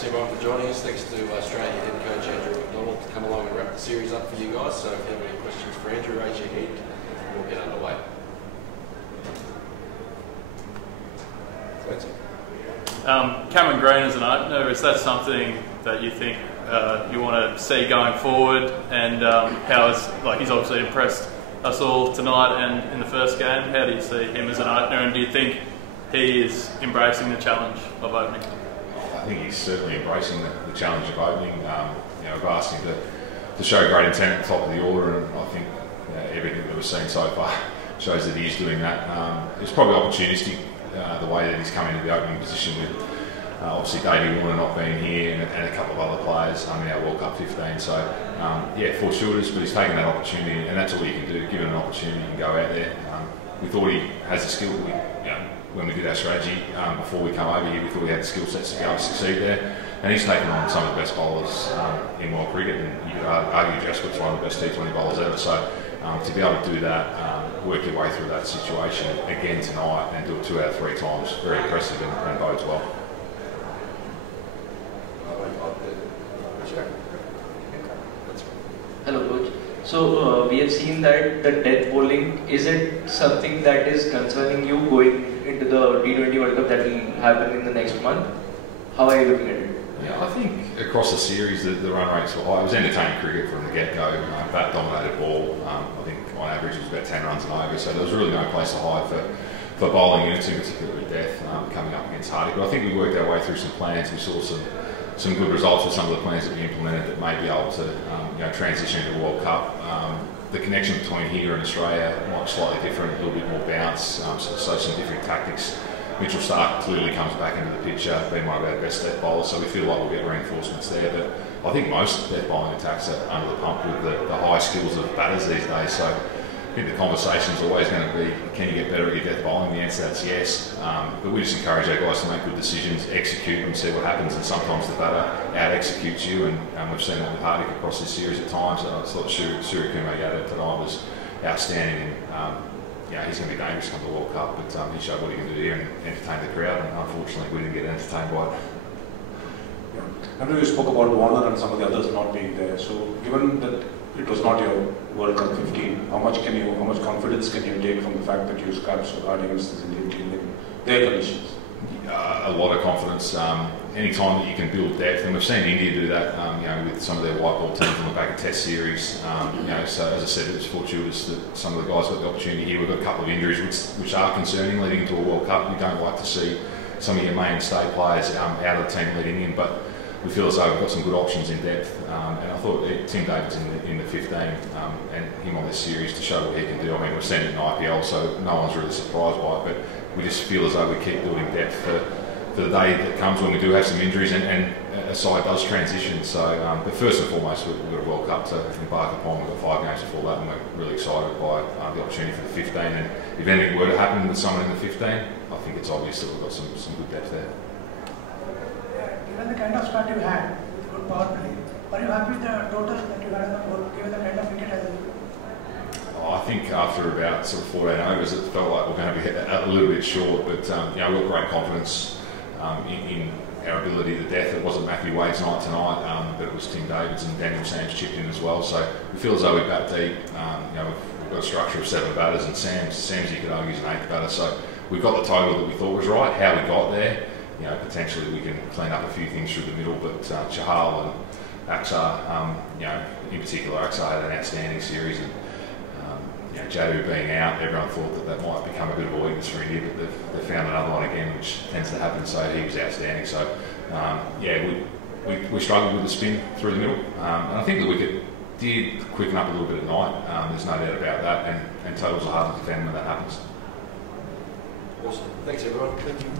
thanks everyone for joining us. Thanks to Australian head coach Andrew Mcdonald to come along and wrap the series up for you guys. So if you have any questions for Andrew, raise your hand and we'll get underway. That's it. Cameron Green as an opener, is that something that you think you want to see going forward? And he's obviously impressed us all tonight and in the first game. How do you see him as an opener, and do you think he is embracing the challenge of opening? I think he's certainly embracing the challenge of opening. We've asked him to show great intent at the top of the order, and I think everything that we've seen so far shows that he is doing that. It's probably opportunistic the way that he's come into the opening position with obviously Davey Warner not being here and a couple of other players in our World Cup 15. So fortuitous, but he's taken that opportunity, and that's all you can do. Given an opportunity, you can go out there. We thought he has the skill. When we did our strategy before we come over here, we thought he had the skill sets to be able to succeed there. And he's taken on some of the best bowlers in world cricket, and you could argue Jasper's one of the best T20 bowlers ever. So to be able to do that, work your way through that situation again tonight and do it 2 out of 3 times, very impressive and bodes well. Hello coach. So we have seen that the death bowling, is it something that is concerning you going into the T20 World Cup that will happen in the next month? How are you looking at it? Yeah, I think across the series the run rates were high. It was entertaining cricket from the get-go. Bat dominated ball. I think on average it was about 10 runs and over, so there was really no place to hide for bowling units, in particular with Death coming up against Hardy. But I think we worked our way through some plans. We saw some good results with some of the plans that we implemented that may be able to transition into the World Cup. The connection between here and Australia might be slightly different, a little bit more bounce, so some different tactics. Mitchell Starc clearly comes back into the picture, being one of our best death bowlers, so we feel like we'll get reinforcements there. But I think most death bowling attacks are under the pump with the high skills of batters these days. So I think the conversation is always going to be, can you get better at your death bowling? The answer is yes. But we just encourage our guys to make good decisions, execute and see what happens. And sometimes the batter out-executes you, and we've seen that with Hardik across this series at times. I thought Suryakumar Yadav tonight was outstanding, and he's going to be dangerous come the World Cup, but he showed what he can do here and entertain the crowd, and unfortunately we didn't get entertained by it. I know you spoke about Warner and some of the others not being there. So given that it was not your World Cup 15, how much confidence can you take from the fact that you scrapped so hard against this Indian team in their conditions? A lot of confidence. Any time that you can build depth, and we've seen India do that, with some of their white ball teams on the back of Test series. So as I said, it was fortuitous that some of the guys got the opportunity here. We've got a couple of injuries which are concerning leading into a World Cup. You don't like to see some of your mainstay players out of the team leading in, but we feel as though we've got some good options in depth, and I thought Tim David's in the 15, and him on this series to show what he can do. I mean, we've seen it in IPL, so no one's really surprised by it, but we just feel as though we keep building depth for the day that comes when we do have some injuries and a side does transition. So, but first and foremost, we've got a World Cup to embark upon. We've got 5 games before that, and we're really excited by the opportunity for the 15. And if anything were to happen with someone in the 15, I think it's obvious that we've got some good depth there. Given the kind of start you had with good power play, are you happy with the total that you had on the board, given the kind of wicket as well? I think after about sort of 14 overs, it felt like we're going to be a little bit short, but we've got great confidence in our ability to death. It wasn't Matthew Wade's night tonight, but it was Tim Davids and Daniel Sams chipped in as well. So we feel as though we bat deep. We've got a structure of 7 batters, and Sams you could argue is an 8th batter. So we've got the total that we thought was right. How we got there, potentially we can clean up a few things through the middle. But Chahal and Axar, in particular, Axar had an outstanding series. And, Jadu being out, everyone thought that might become a bit of a weakness for India, but they've found another one again, which tends to happen. So he was outstanding. So we struggled with the spin through the middle, and I think the wicket did quicken up a little bit at night. There's no doubt about that, and totals are hard to defend when that happens. Awesome. Thanks everyone. Thank you.